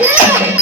Yeah.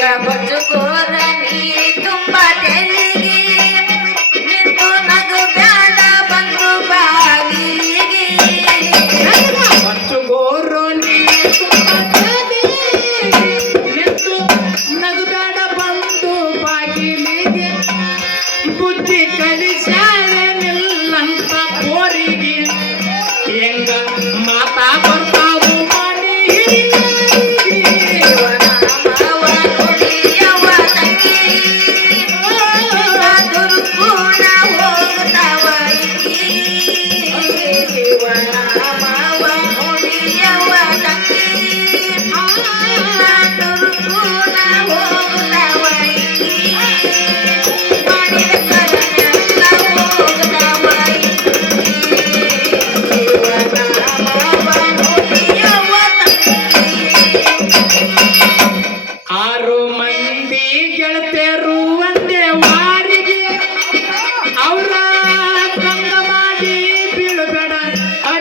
Trabalho de cor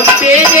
ಕೊಟ್ಟೇನೆ